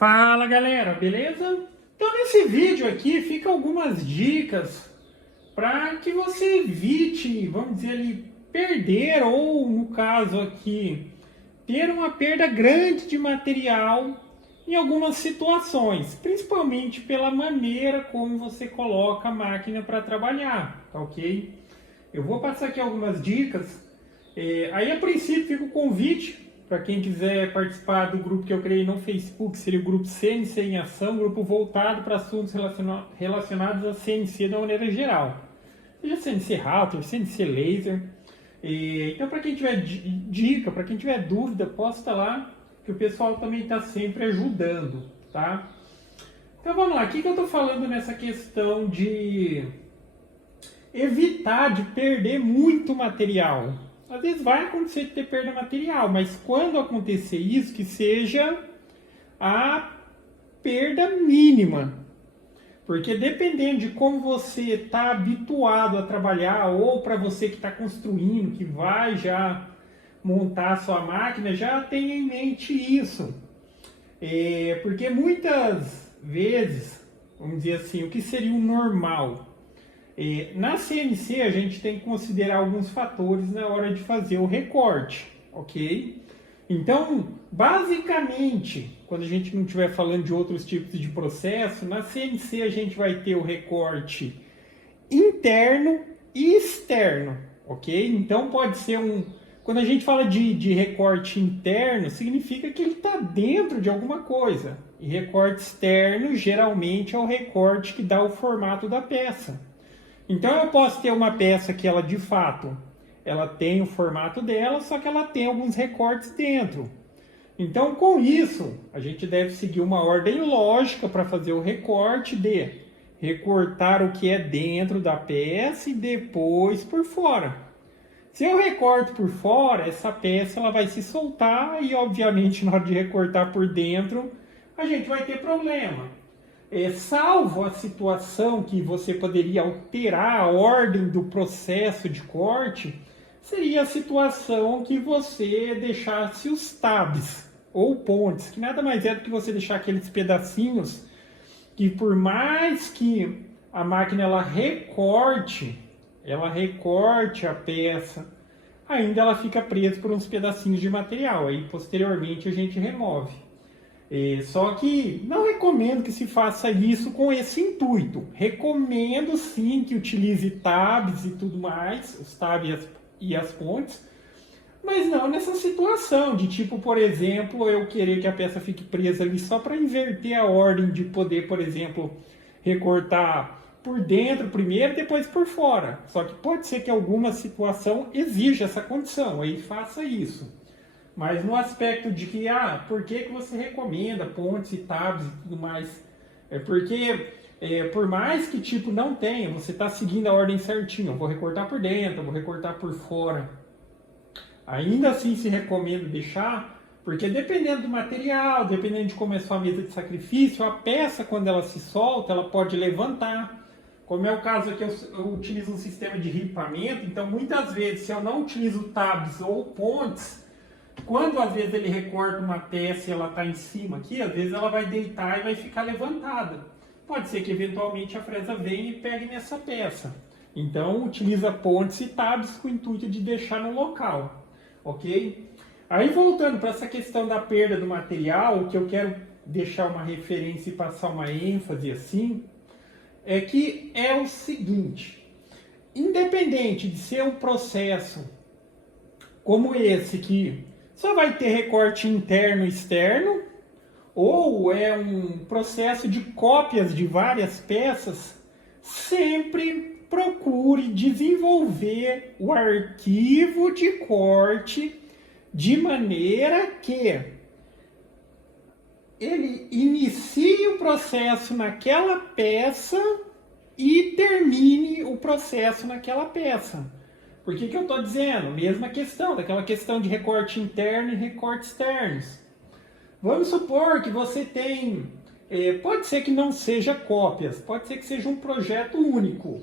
Fala galera, beleza? Então nesse vídeo aqui fica algumas dicas para que você evite, vamos dizer ali, perder ou no caso aqui, ter uma perda grande de material em algumas situações, principalmente pela maneira como você coloca a máquina para trabalhar, tá ok? Eu vou passar aqui algumas dicas, aí a princípio fica o convite para quem quiser participar do grupo que eu criei no Facebook, seria o grupo CNC em Ação, grupo voltado para assuntos relacionados a CNC da maneira geral. Seja CNC router, CNC laser. Então, para quem tiver dica, para quem tiver dúvida, posta lá, que o pessoal também está sempre ajudando, tá? Então, vamos lá. O que eu estou falando nessa questão de evitar de perder muito material? Às vezes vai acontecer de ter perda material, mas quando acontecer isso, que seja a perda mínima. Porque dependendo de como você está habituado a trabalhar, ou para você que está construindo, que vai já montar a sua máquina, já tenha em mente isso. Porque muitas vezes, vamos dizer assim, o que seria o normal? Na CNC a gente tem que considerar alguns fatores na hora de fazer o recorte, ok? Então, basicamente, quando a gente não estiver falando de outros tipos de processo, na CNC a gente vai ter o recorte interno e externo, ok? Então pode ser quando a gente fala de recorte interno, significa que ele está dentro de alguma coisa. E recorte externo geralmente é o recorte que dá o formato da peça. Então eu posso ter uma peça que ela de fato, ela tem o formato dela, só que ela tem alguns recortes dentro. Então com isso, a gente deve seguir uma ordem lógica para fazer o recorte de recortar o que é dentro da peça e depois por fora. Se eu recorto por fora, essa peça ela vai se soltar e obviamente na hora de recortar por dentro, a gente vai ter problema. Salvo a situação que você poderia alterar a ordem do processo de corte, seria a situação que você deixasse os tabs ou pontes, que nada mais é do que você deixar aqueles pedacinhos que por mais que a máquina ela recorte a peça, ainda ela fica presa por uns pedacinhos de material, aí posteriormente a gente remove. Só que não recomendo que se faça isso com esse intuito. Recomendo sim que utilize tabs e tudo mais, os tabs e as pontes, mas não nessa situação de tipo, por exemplo, eu querer que a peça fique presa ali só para inverter a ordem de poder, por exemplo, recortar por dentro primeiro e depois por fora. Só que pode ser que alguma situação exija essa condição, aí faça isso. Mas no aspecto de que, por que você recomenda pontes e tabs e tudo mais? Porque, por mais que tipo não tenha, você está seguindo a ordem certinha. Eu vou recortar por dentro, eu vou recortar por fora. Ainda assim se recomenda deixar, porque dependendo do material, dependendo de como é a sua mesa de sacrifício, a peça quando ela se solta, ela pode levantar. Como é o caso aqui, eu utilizo um sistema de ripamento, então muitas vezes se eu não utilizo tabs ou pontes, quando às vezes ele recorta uma peça e ela está em cima aqui, às vezes ela vai deitar e vai ficar levantada. Pode ser que eventualmente a fresa venha e pegue nessa peça. Então utiliza pontes e tabs com o intuito de deixar no local, ok? Aí voltando para essa questão da perda do material, o que eu quero deixar uma referência e passar uma ênfase assim, é que é o seguinte, independente de ser um processo como esse que só vai ter recorte interno e externo, ou é um processo de cópias de várias peças, sempre procure desenvolver o arquivo de corte de maneira que ele inicie o processo naquela peça e termine o processo naquela peça. Por que eu estou dizendo? Mesma questão, daquela questão de recorte interno e recorte externos. Vamos supor que você tem, pode ser que não seja cópias, pode ser que seja um projeto único,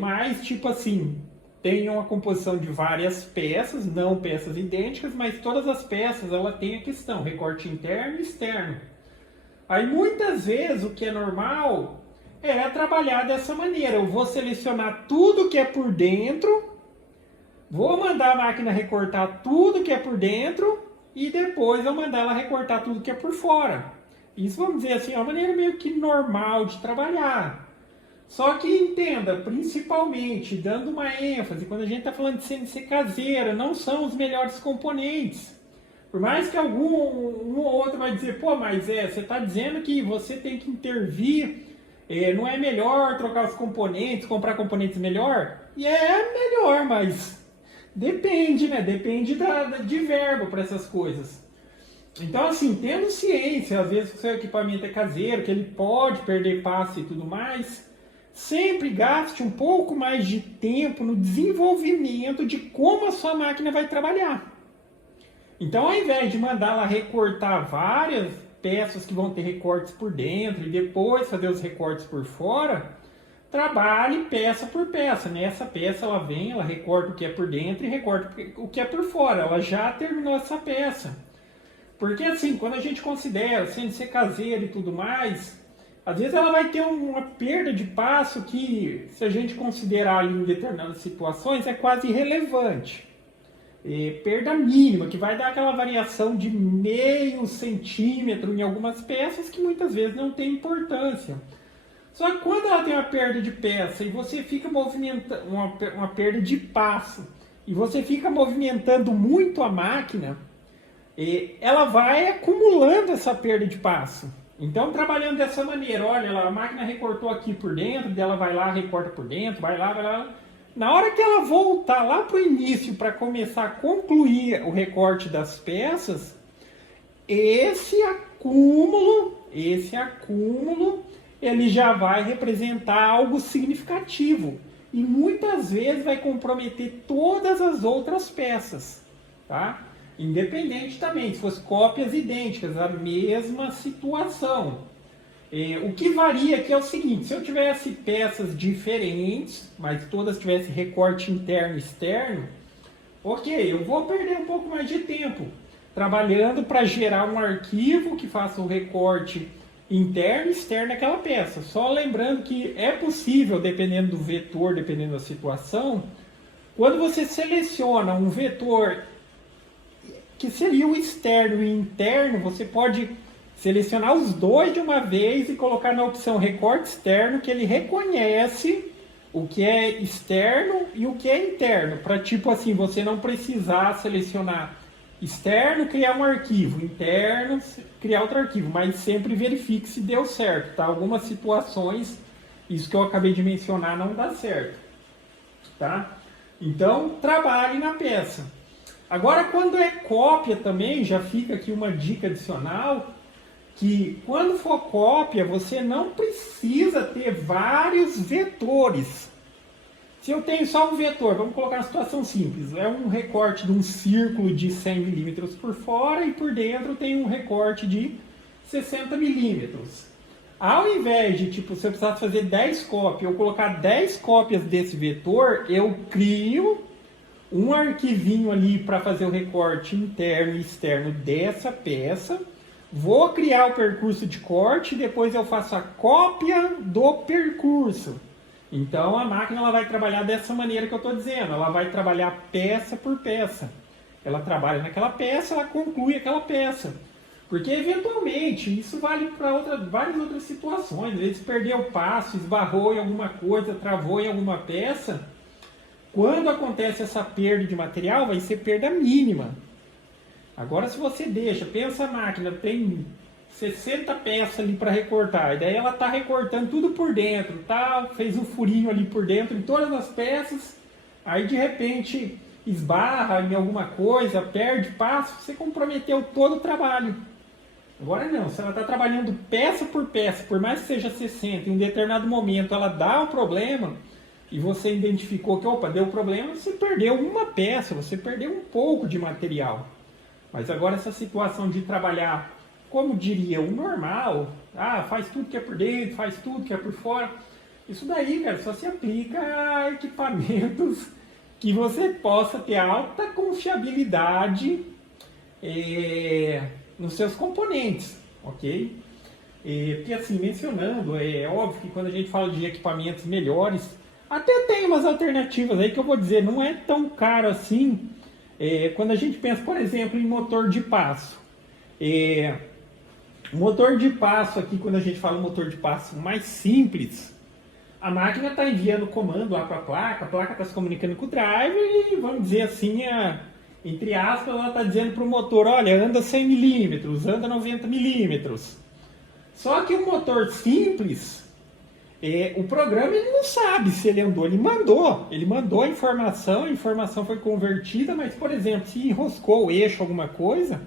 mas tipo assim, tem uma composição de várias peças, não peças idênticas, mas todas as peças ela tem a questão, recorte interno e externo. Aí muitas vezes o que é normal é trabalhar dessa maneira. Eu vou selecionar tudo que é por dentro, vou mandar a máquina recortar tudo que é por dentro e depois eu mandar ela recortar tudo que é por fora. Isso, vamos dizer assim, é uma maneira meio que normal de trabalhar. Só que entenda, principalmente, dando uma ênfase, quando a gente está falando de CNC caseira, não são os melhores componentes. Por mais que um ou outro vai dizer, pô, mas você está dizendo que você tem que intervir, não é melhor trocar os componentes, comprar componentes melhor? E é melhor, mas depende, né? Depende de verbo para essas coisas. Então, assim, tendo ciência, às vezes que o seu equipamento é caseiro, que ele pode perder passo e tudo mais, sempre gaste um pouco mais de tempo no desenvolvimento de como a sua máquina vai trabalhar. Então, ao invés de mandar ela recortar várias peças que vão ter recortes por dentro e depois fazer os recortes por fora, trabalhe peça por peça. Nessa peça ela vem, ela recorta o que é por dentro e recorta o que é por fora. Ela já terminou essa peça. Porque assim, quando a gente considera CNC caseiro e tudo mais, às vezes ela vai ter uma perda de passo que, se a gente considerar ali em determinadas situações, é quase irrelevante. Perda mínima, que vai dar aquela variação de meio centímetro em algumas peças que muitas vezes não tem importância. Só que quando ela tem uma perda de peça e você fica movimentando, uma perda de passo, e você fica movimentando muito a máquina, ela vai acumulando essa perda de passo. Então, trabalhando dessa maneira, olha, a máquina recortou aqui por dentro, ela vai lá, recorta por dentro, vai lá. Na hora que ela voltar lá para o início para começar a concluir o recorte das peças, esse acúmulo, ele já vai representar algo significativo e muitas vezes vai comprometer todas as outras peças, tá? Independente também, se fosse cópias idênticas, a mesma situação. O que varia aqui é o seguinte, se eu tivesse peças diferentes, mas todas tivessem recorte interno e externo, ok, eu vou perder um pouco mais de tempo trabalhando para gerar um arquivo que faça o recorte interno e externo daquela peça. Só lembrando que é possível, dependendo do vetor, dependendo da situação, quando você seleciona um vetor que seria o externo e interno, você pode selecionar os dois de uma vez e colocar na opção recorte externo, que ele reconhece o que é externo e o que é interno, para tipo assim, você não precisar selecionar externo, criar um arquivo, interno, criar outro arquivo, mas sempre verifique se deu certo, tá? Algumas situações, isso que eu acabei de mencionar não dá certo, tá? Então, trabalhe na peça. Agora, quando é cópia também, já fica aqui uma dica adicional, que quando for cópia, você não precisa ter vários vetores. Se eu tenho só um vetor, vamos colocar uma situação simples, é um recorte de um círculo de 100 milímetros por fora e por dentro tem um recorte de 60 milímetros. Ao invés de, se eu precisasse fazer 10 cópias, eu colocar 10 cópias desse vetor, eu crio um arquivinho ali para fazer o recorte interno e externo dessa peça, vou criar o percurso de corte e depois eu faço a cópia do percurso. Então a máquina ela vai trabalhar dessa maneira que eu estou dizendo, ela vai trabalhar peça por peça. Ela trabalha naquela peça, ela conclui aquela peça. Porque eventualmente isso vale para várias outras situações. Às vezes perdeu o passo, esbarrou em alguma coisa, travou em alguma peça. Quando acontece essa perda de material, vai ser perda mínima. Agora, se você deixa, pensa a máquina, tem 60 peças ali para recortar, e daí ela está recortando tudo por dentro, tá? Fez um furinho ali por dentro em todas as peças, aí de repente esbarra em alguma coisa, perde passo, você comprometeu todo o trabalho. Agora não, se ela está trabalhando peça, por mais que seja 60, em um determinado momento ela dá um problema, e você identificou que, opa, deu problema, você perdeu uma peça, você perdeu um pouco de material. Mas agora essa situação de trabalhar, como diria o normal, faz tudo que é por dentro, faz tudo que é por fora, isso daí, cara, só se aplica a equipamentos que você possa ter alta confiabilidade nos seus componentes, ok? Porque assim, mencionando, é óbvio que quando a gente fala de equipamentos melhores, até tem umas alternativas aí que eu vou dizer, não é tão caro assim. Quando a gente pensa, por exemplo, em motor de passo. Motor de passo aqui, quando a gente fala motor de passo mais simples, a máquina está enviando comando lá para a placa está se comunicando com o driver e, vamos dizer assim, entre aspas, ela está dizendo para o motor, olha, anda 100 milímetros, anda 90 milímetros. Só que o motor simples, o programa ele não sabe se ele andou, ele mandou a informação foi convertida, mas, por exemplo, se enroscou o eixo, alguma coisa,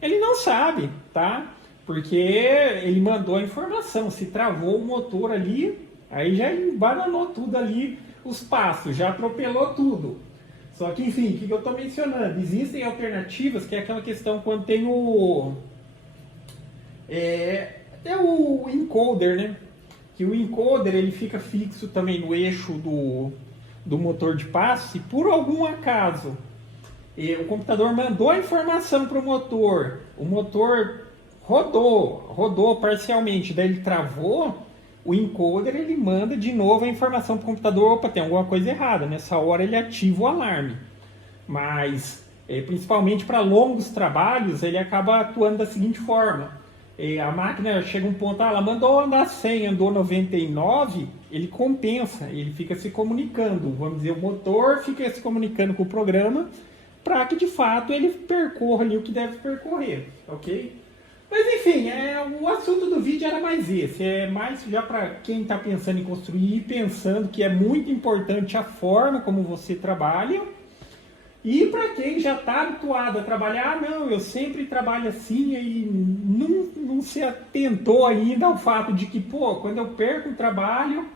ele não sabe, tá? Porque ele mandou a informação, se travou o motor ali, aí já embananou tudo ali, os passos, já atropelou tudo. Só que, enfim, o que eu estou mencionando? Existem alternativas, que é aquela questão quando tem o encoder, né? Que o encoder ele fica fixo também no eixo do motor de passo, e por algum acaso o computador mandou a informação para o motor rodou parcialmente, daí ele travou, o encoder ele manda de novo a informação para o computador, opa, tem alguma coisa errada, nessa hora ele ativa o alarme. Mas, principalmente para longos trabalhos, ele acaba atuando da seguinte forma: a máquina chega a um ponto, ela mandou andar 100, andou 99, ele compensa, ele fica se comunicando, vamos dizer, o motor fica se comunicando com o programa para que de fato ele percorra ali o que deve percorrer, ok? Mas enfim, o assunto do vídeo era mais esse, é mais já para quem está pensando em construir, pensando que é muito importante a forma como você trabalha, e para quem já está habituado a trabalhar, não, eu sempre trabalho assim, e não se atentou ainda ao fato de que, quando eu perco o trabalho,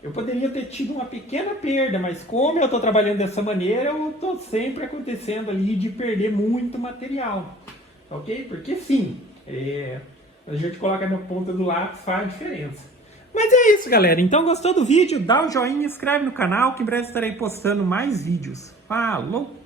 eu poderia ter tido uma pequena perda, mas como eu estou trabalhando dessa maneira, eu estou sempre acontecendo ali de perder muito material, ok? Porque sim, a gente coloca na ponta do lápis, faz diferença. Mas é isso, galera. Então, gostou do vídeo? Dá o joinha, inscreve no canal, que em breve estarei postando mais vídeos. Falou!